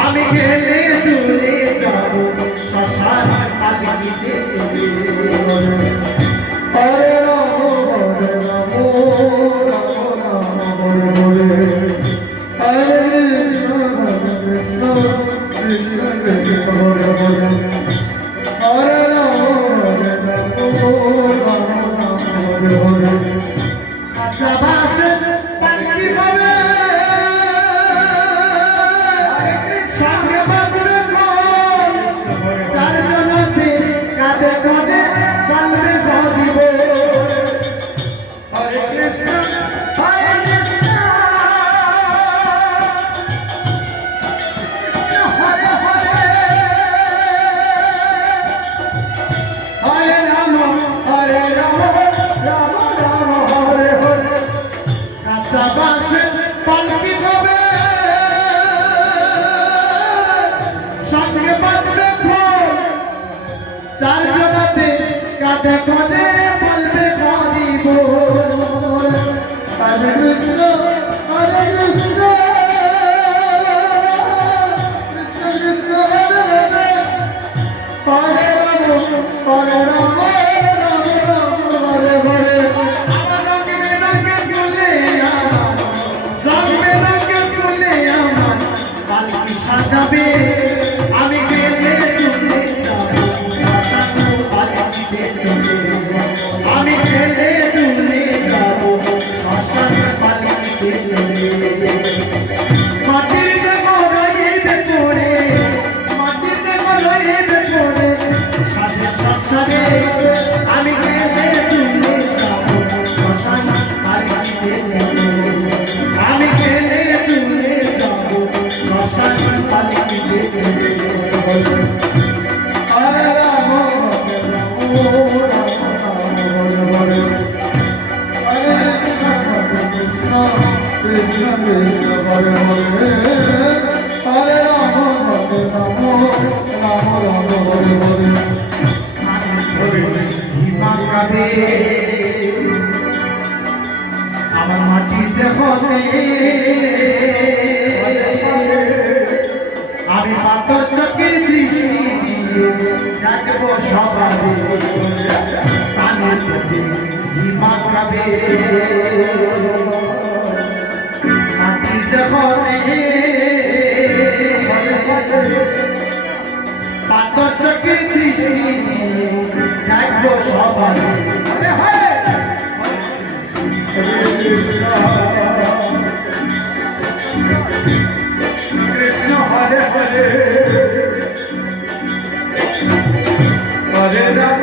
আমি গেলে দূরে যাব শ্মশান পালিতে হরে রাম হরে রাম রাম রাম হরে কৃষ্ণ কৃষ্ণ কৃষ্ণ হরে হরে হরে রাম হরে রাম রাম রাম হরে হরে আচ্ছা বাসে পাখি হবে সঙ্গে বাজবে মন চারজনতে কাঁধে কাঁধে বলবে গদিব হরে কৃষ্ণ হরে কৃষ্ণ হরে হরে হরে রাম হরে রাম রাম রাম হরে হরে কাঁচা বাঁশে পালকি হবে সঙ্গে বাজবে খোল চারজনাতে কাঁধে কাঁধে বলবে গরিব হরে কৃষ্ণ হরে কৃষ্ণ কৃষ্ণ কৃষ্ণ হরে হরে হরে রাম হরে রাম রাম রাম হরে হরে আমার রঙে রঙে চলে আমার রঙে রঙে চলে আমার পালকি সাজাবে আমি গেলে চলে যাব পালকিতে চলে আমি গেলে চলে যাব শ্মশান পালকিতে চলে মাটিতে রইবে পড়ে মাটিতে রইবে পড়ে সাথে সংসারে আমি গেলে চলে যাব শ্মশান পালকিতে চলে আমি গেলে চলে যাব শ্মশান পালকিতে চলে হরে রাম হরে রাম রাম রাম হরে হরে হরে কৃষ্ণ কৃষ্ণ কৃষ্ণ হরে হরে হরে রাম হরে রাম রাম রাম হরে হরে হিমাকাবে আমার মাটিতে হতে আমি পাথর চোখের দৃষ্টি দিয়ে ডাকবো সবারে স্থানের প্রতি হিমাকাবে মাটিতে হতে পাথর চোখের দৃষ্টি দিয়ে ডাকবো সবারে কৃষ্ণ হরে হরে হরে রাম